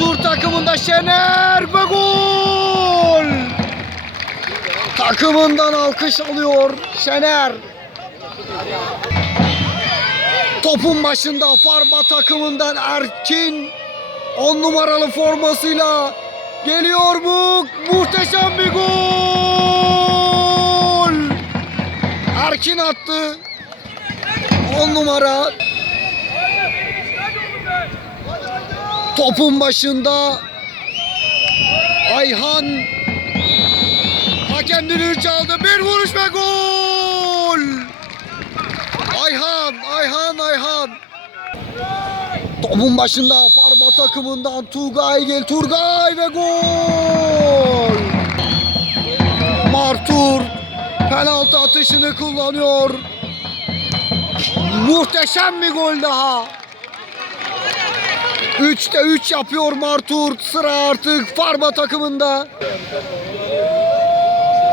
Martur takımında Şener ve gol. Takımından alkış alıyor Şener. Topun başında Farba takımından Erkin 10 numaralı formasıyla geliyor bu muhteşem bir gol. Erkin attı. 10 numara Topun başında Ayhan Hakem düdüğü çaldı. Bir vuruş ve gol. Ayhan, Ayhan, Ayhan. Topun başında Farba takımından Turgay gel Turgay ve gol. Martur penaltı atışını kullanıyor. Muhteşem bir gol daha. 3'te 3 yapıyor Martur. Sıra artık Farba takımında.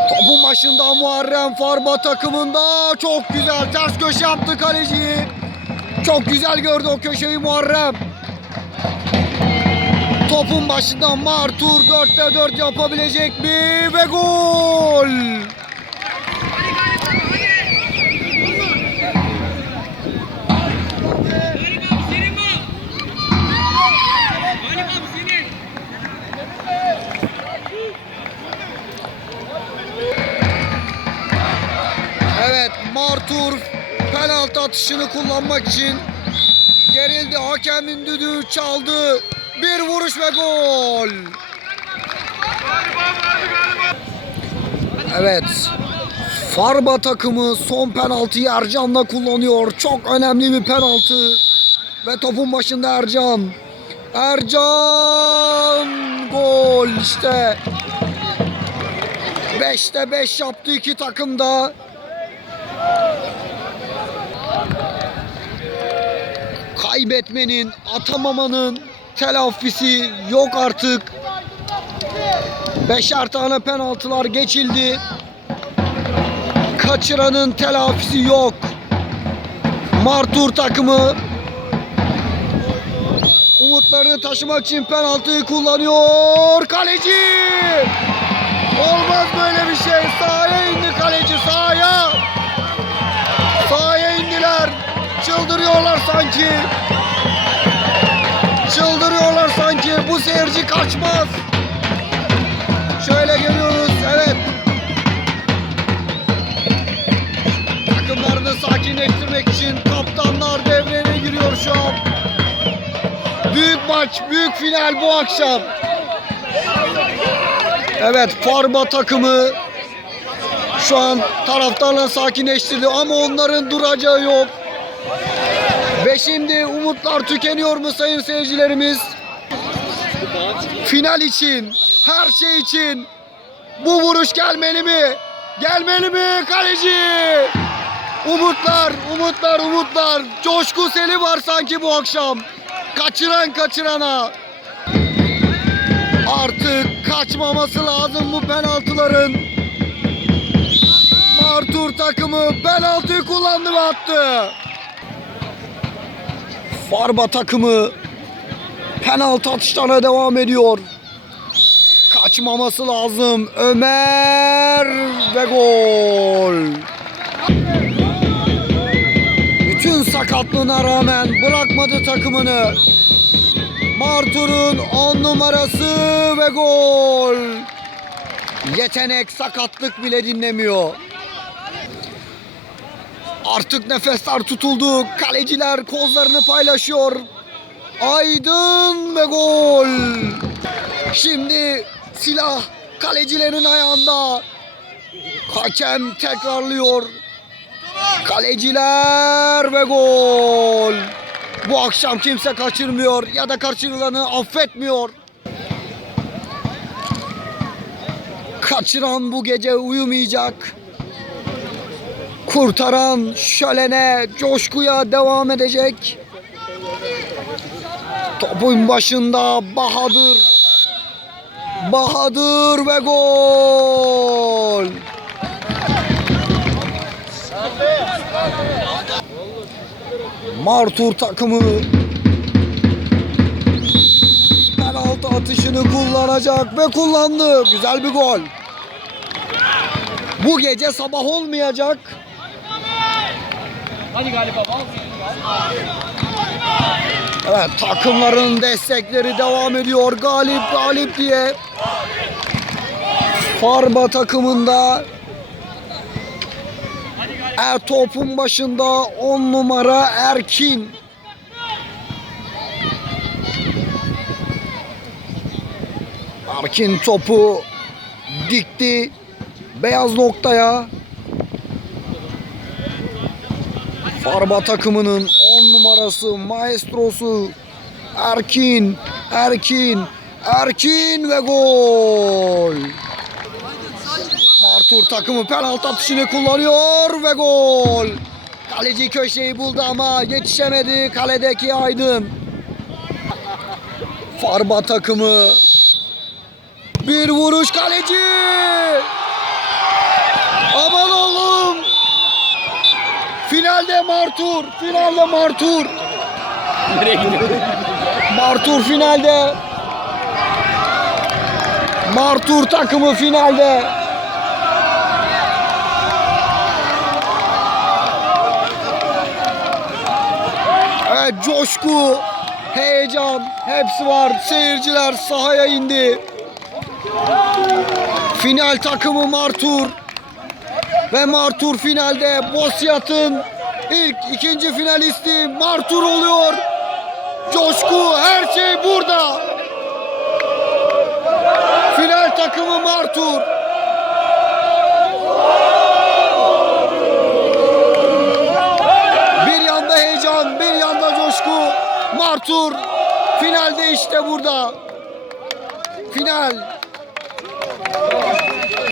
Topun başında Muharrem Farba takımında. Çok güzel ters köşe yaptı kaleci. Çok güzel gördü o köşeyi Muharrem. Topun başında Martur 4'te 4 yapabilecek mi? Ve gol. Martur penaltı atışını kullanmak için gerildi. Hakemin düdüğü çaldı. Bir vuruş ve gol. Evet. Farba takımı son penaltıyı Ercan'la kullanıyor. Çok önemli bir penaltı. Ve topun başında Ercan. Ercan gol işte. 5'te 5 yaptı iki takım Kaybetmenin, atamamanın telafisi yok artık. Beşer tane penaltılar geçildi. Kaçıranın telafisi yok. Martur takımı umutlarını taşımak için penaltıyı kullanıyor. Kaleci! Olmaz böyle bir şey. Sahaya indi kaleci sahaya. Çıldırıyorlar sanki. Çıldırıyorlar sanki. Bu seyirci kaçmaz. Şöyle geliyoruz. Evet. Takımlarını sakinleştirmek için kaptanlar devreye giriyor şu an. Büyük maç, büyük final bu akşam. Evet, Farba takımı şu an taraftarla sakinleştirdi ama onların duracağı yok. Ve şimdi umutlar tükeniyor mu sayın seyircilerimiz? Final için, her şey için bu vuruş gelmeli mi? Gelmeli mi kaleci? Umutlar, umutlar, umutlar. Coşku seli var sanki bu akşam. Kaçıran kaçırana. Artık kaçmaması lazım bu penaltıların. Martur takımı penaltıyı kullandı ve attı. Farba takımı penaltı atışlarına devam ediyor. Kaçmaması lazım. Ömer ve gol. Bütün sakatlığına rağmen bırakmadı takımını. Martur'un 10 numarası ve gol. Yetenek sakatlık bile dinlemiyor. Artık nefesler tutuldu. Kaleciler kozlarını paylaşıyor. Aydın ve gol. Şimdi silah kalecilerin ayağında. Hakem tekrarlıyor. Kaleciler ve gol. Bu akşam kimse kaçırmıyor ya da kaçırılanı affetmiyor. Kaçıran bu gece uyumayacak. Kurtaran şölene, coşkuya devam edecek. Topun başında Bahadır. Bahadır ve gol. Martur takımı penaltı atışını kullanacak ve kullandı. Güzel bir gol. Bu gece sabah olmayacak. Evet takımların destekleri devam ediyor. Galip galip diye. Farba takımında er topun başında 10 numara Erkin. Erkin topu dikti beyaz noktaya. Farba takımının 10 numarası maestrosu Erkin, Erkin, Erkin ve gol. Martur takımı penaltı atışını kullanıyor ve gol. Kaleci köşeyi buldu ama yetişemedi kaledeki Aydın. Farba takımı bir vuruş kaleci. Aman oğlum. Finalde Martur, finalde Martur. Nereye gidiyor? Martur finalde. Martur takımı finalde. Evet coşku, heyecan hepsi var. Seyirciler sahaya indi. Final takımı Martur. Ve Martur finalde Bosyat'ın ilk ikinci finalisti Martur oluyor. Coşku her şey burada. Final takımı Martur. Bir yanda heyecan, bir yanda coşku. Martur finalde işte burada. Final